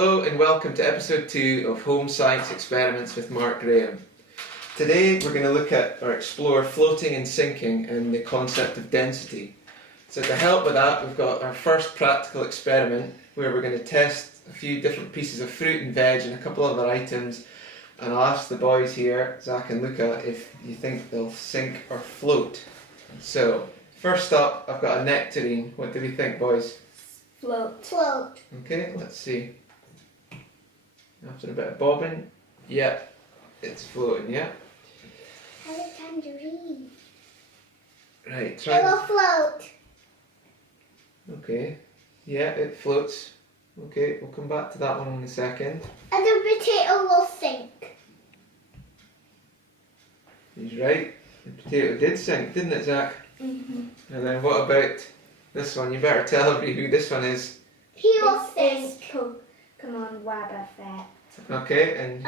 Hello and welcome to episode 2 of Home Science Experiments with Mark Graham. Today we're going to look at or explore floating and sinking and the concept of density. So to help with that, we've got our first practical experiment where we're going to test a few different pieces of fruit and veg and a couple of other items, and I'll ask the boys here, Zach and Luca, if you think they'll sink or float. So first up, I've got a nectarine. What do we think, boys? Float. Float. Okay, let's see. After a bit of bobbing, yep, it's floating, yeah. How a tangerine. Right, It try. will float. Okay, yeah, it floats. Okay, we'll come back to that one in a second. And the potato will sink. He's right. The potato did sink, didn't it, Zach? Mm-hmm. And then what about this one? You better tell everybody who this one is. He will sink. Pokemon Web Effect. Okay, and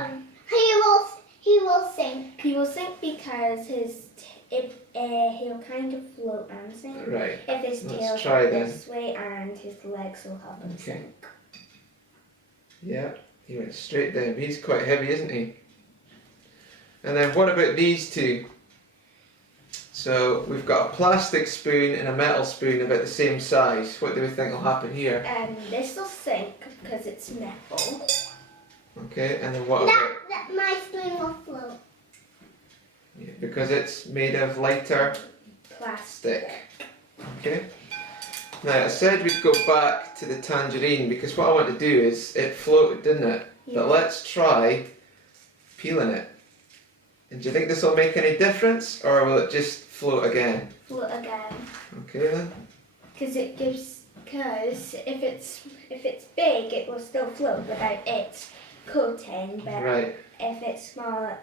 He will sink. He will sink because he'll kind of float and sink. right. If his Let's tail try goes then. this way and his legs will help him Okay. sink. Yeah, he went straight down. He's quite heavy, isn't he? And then what about these two? So we've got a plastic spoon and a metal spoon about the same size. What do we think will happen here? This will sink because it's metal. Okay, and then what about... My spoon will float. Yeah, because it's made of lighter Plastic. stick. Okay. Now I said we'd go back to the tangerine because what I want to do is, it floated, didn't it? Yeah. But let's try peeling it. And do you think this will make any difference, or will it just float again? Float again. Okay then. Because if it's big, it will still float without its coating. But Right. if it's small,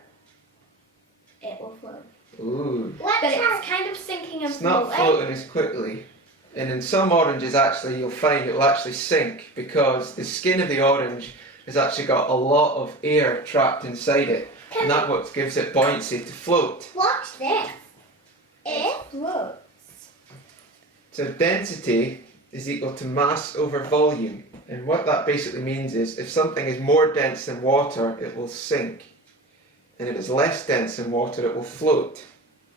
it will float. Ooh. But it's kind of sinking and It's not floating. floating as quickly. And in some oranges actually you'll find it will actually sink because the skin of the orange has actually got a lot of air trapped inside it. And that's what gives it buoyancy to float. Watch this. It floats. So density is equal to mass over volume. And what that basically means is if something is more dense than water, it will sink. And if it's less dense than water, it will float.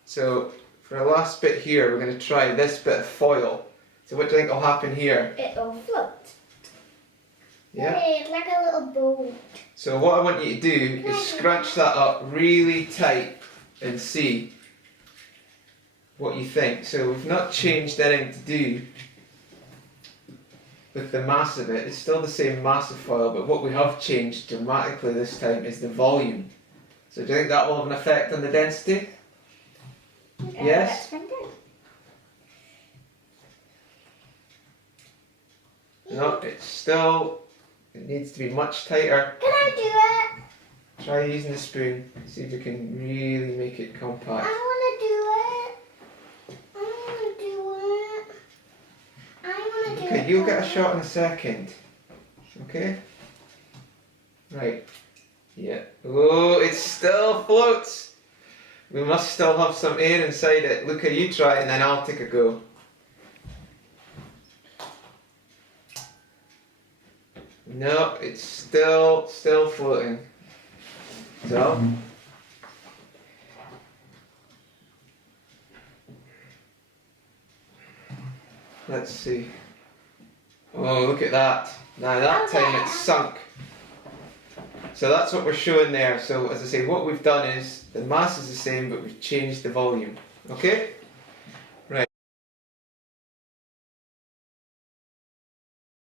So for our last bit here, we're going to try this bit of foil. So what do you think will happen here? It will float. Yeah? Hey, it's like a little boat. So what I want you to do is scrunch that up really tight and see what you think. So we've not changed anything to do with the mass of it. It's still the same mass of foil, but what we have changed dramatically this time is the volume. So do you think that will have an effect on the density? Yes? Let's find out. No, it's still, it needs to be much tighter. Can I do it? Try using the spoon, see if we can really make it compact. I want to do it. I want to do it. I want to do it. Okay, you'll get a shot in a second. Okay? Right. Yeah. Oh, it still floats. We must still have some air inside it. Luca, you try and then I'll take a go. No, it's still floating. So. Let's see. Oh, look at that. Now that time it's sunk. So that's what we're showing there. So as I say, what we've done is the mass is the same, but we've changed the volume. Okay?